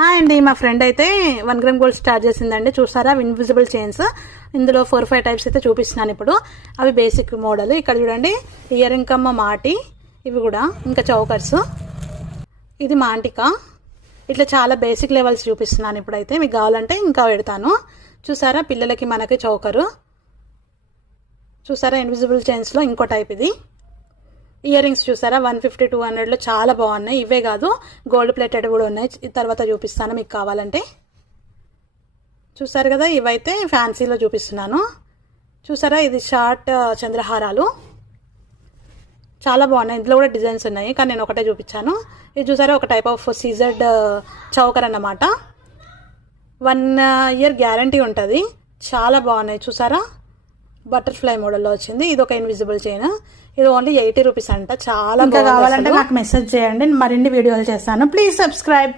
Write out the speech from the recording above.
Hi అండి, మా friend అయితే 1 గ్రామ్ గోల్డ్ స్టార్ట్ చేసిందండి. చూసారా ఇన్విజిబుల్ చైన్స్, ఇందులో 4-5 టైప్స్ అయితే చూపిస్తున్నాను ఇప్పుడు. అవి బేసిక్ మోడల్. ఇక్కడ చూడండి, ఇయర్ ఇంకమ్మ మాటి, ఇవి కూడా ఇంకా చౌకర్స్, ఇది మాంటికా. ఇట్లా చాలా బేసిక్ లెవెల్స్ చూపిస్తున్నాను ఇప్పుడైతే. మీకు కావాలంటే ఇంకా పెడతాను. చూసారా పిల్లలకి మనకి చౌకరు. చూసారా ఇన్విజిబుల్ చైన్స్లో ఇంకో టైప్ ఇది. ఇయర్ రింగ్స్ చూసారా 150-200లో చాలా బాగున్నాయి. ఇవే కాదు గోల్డ్ ప్లేటెడ్ కూడా ఉన్నాయి, తర్వాత చూపిస్తాను మీకు కావాలంటే. చూసారు కదా, ఇవైతే ఫ్యాన్సీలో చూపిస్తున్నాను. చూసారా ఇది షార్ట్ చంద్రహారాలు చాలా బాగున్నాయి. ఇందులో కూడా డిజైన్స్ ఉన్నాయి, కానీ నేను ఒకటే చూపించాను. ఇది చూసారా ఒక టైప్ ఆఫ్ సీజర్డ్ చౌకర్ అన్నమాట. 1 ఇయర్ గ్యారంటీ ఉంటుంది. చాలా బాగున్నాయి. చూసారా బటర్ఫ్లై మోడల్లో వచ్చింది. ఇది ఒక ఇన్విజిబుల్ చైన్. ఇది ఓన్లీ 80 రూపీస్ అంట. చాలా కావాలంటే నాకు మెసేజ్ చేయండి, మరిన్ని వీడియోలు చేస్తాను. Please subscribe.